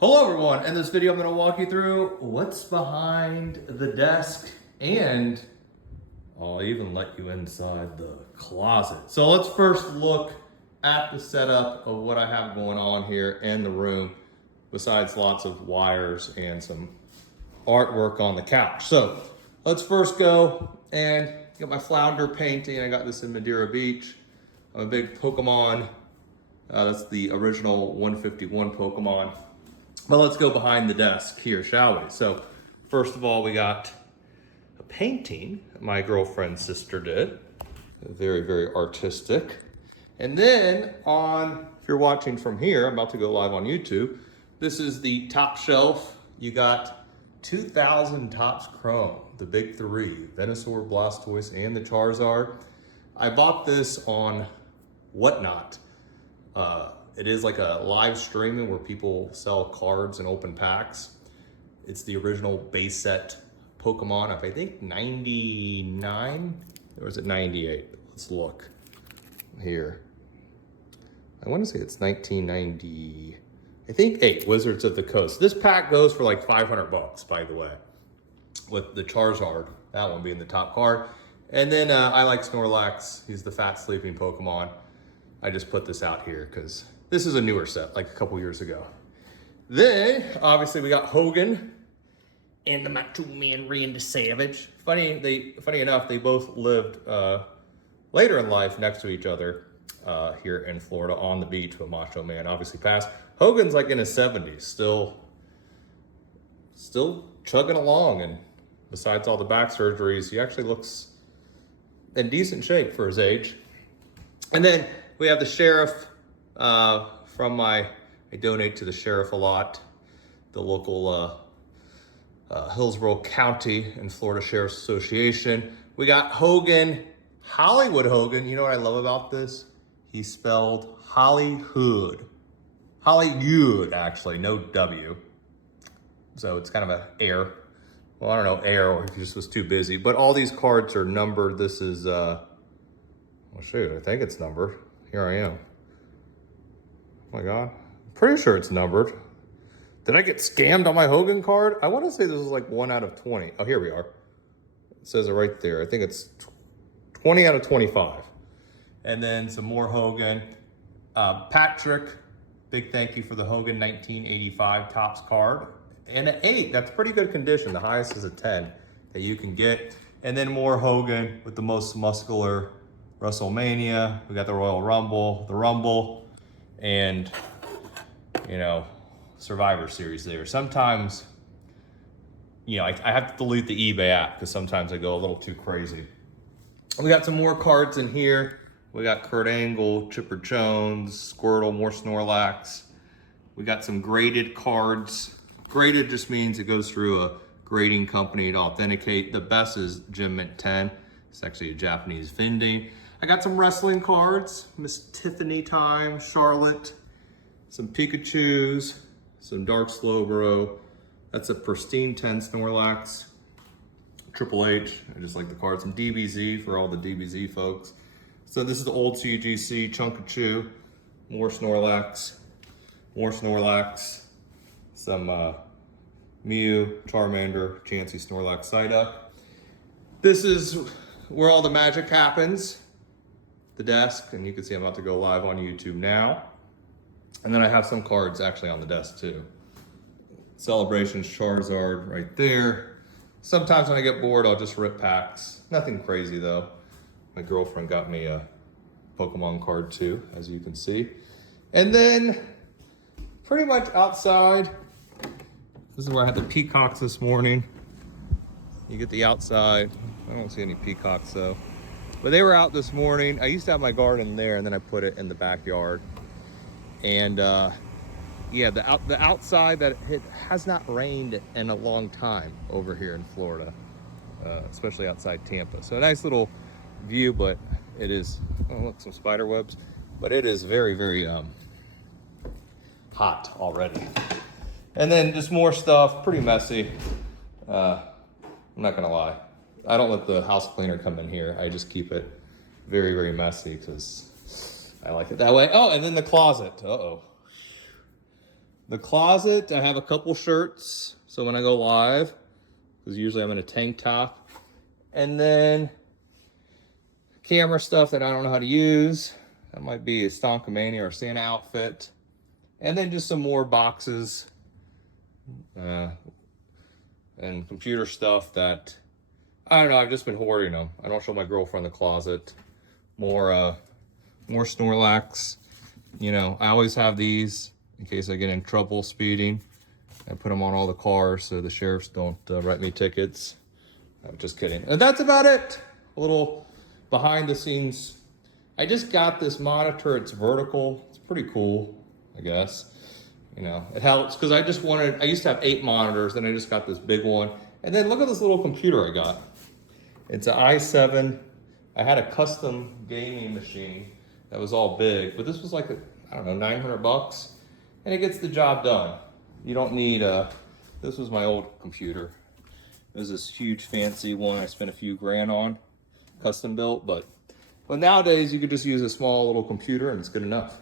Hello everyone, in this video I'm going to walk you through what's behind the desk and I'll even let you inside the closet. So let's first look at the setup of what I have going on here in the room, besides lots of wires and some artwork on the couch. So let's first go and get my flounder painting. I got this in Madeira Beach. I'm a big Pokemon, that's the original 151 Pokemon. But let's go behind the desk here, shall we? So first of all, we got a painting my girlfriend's sister did. Very, very artistic. And then if you're watching from here, I'm about to go live on YouTube. This is the top shelf. You got 2000 Topps Chrome, the big three, Venusaur, Blastoise, and the Charizard. I bought this on Whatnot. It is like a live streaming where people sell cards and open packs. It's the original base set Pokemon of I think 99, or is it 98? Let's look here. I want to say it's 1990, I think 8, Wizards of the Coast. This pack goes for like 500 bucks, by the way, with the Charizard, that one being the top card. And then I like Snorlax. He's the fat sleeping Pokemon. I just put this out here because this is a newer set, like a couple years ago. Then, obviously, we got Hogan and the Macho Man Randy Savage. Funny enough, they both lived later in life next to each other here in Florida on the beach, but Macho Man obviously passed. Hogan's like in his 70s, still chugging along, and besides all the back surgeries, he actually looks in decent shape for his age. And then we have the sheriff I donate to the sheriff a lot, the local Hillsborough County and Florida Sheriff's Association. We got Hogan, Hollywood Hogan. You know what I love about this? He spelled Hollywood actually, no W. So it's kind of an air. Well, I don't know, air, or if he just was too busy. But all these cards are numbered. This is, well, shoot, I think it's numbered. Here I am. Oh my God, I'm pretty sure it's numbered. Did I get scammed on my Hogan card? I want to say this was like 1 out of 20. Oh, here we are. It says it right there. I think it's 20 out of 25. And then some more Hogan. Patrick, big thank you for the Hogan 1985 Topps card. And an 8, that's pretty good condition. The highest is a 10 that you can get. And then more Hogan with the most muscular WrestleMania. We got the Royal Rumble, the Rumble, and, you know, Survivor Series there. Sometimes, you know, I have to delete the eBay app because sometimes I go a little too crazy. We got some more cards in here. We got Kurt Angle, Chipper Jones, Squirtle, more Snorlax. We got some graded cards. Graded just means it goes through a grading company to authenticate. The best is Gem Mint 10. It's actually a Japanese vending. I got some wrestling cards, Miss Tiffany Time, Charlotte, some Pikachus, some Dark Slowbro. That's a pristine 10 Snorlax, Triple H, I just like the cards, some DBZ for all the DBZ folks. So this is the old CGC, Chunkachu, more Snorlax, some Mew, Charmander, Chansey, Snorlax, Psyduck. This is where all the magic happens. The desk, and you can see I'm about to go live on YouTube now. And then I have some cards actually on the desk too. Celebrations, Charizard right there. Sometimes when I get bored, I'll just rip packs. Nothing crazy though. My girlfriend got me a Pokemon card too, as you can see. And then pretty much outside, this is where I had the Peacocks this morning. You get the outside. I don't see any Peacocks though. But they were out this morning. I used to have my garden there, and then I put it in the backyard. And yeah, the outside, it has not rained in a long time over here in Florida, especially outside Tampa. So a nice little view, but it is, oh look, some spider webs. But it is very, very hot already. And then just more stuff, pretty messy. I'm not gonna lie. I don't let the house cleaner come in here. I just keep it very, very messy because I like it that way. Oh, and then the closet. Uh-oh. The closet, I have a couple shirts. So when I go live, because usually I'm in a tank top. And then camera stuff that I don't know how to use. That might be a Stonkamania or Santa outfit. And then just some more boxes and computer stuff that, I don't know, I've just been hoarding them. I don't show my girlfriend the closet. More Snorlax. You know, I always have these in case I get in trouble speeding. I put them on all the cars so the sheriffs don't write me tickets. I'm just kidding. And that's about it. A little behind the scenes. I just got this monitor. It's vertical. It's pretty cool, I guess. You know, it helps because I used to have 8 monitors, then I just got this big one. And then look at this little computer I got. It's an i7. I had a custom gaming machine that was all big, but this was like, I don't know, 900 bucks. And it gets the job done. You don't need this was my old computer. It was this huge fancy one I spent a few grand on, custom built, but nowadays you could just use a small little computer and it's good enough.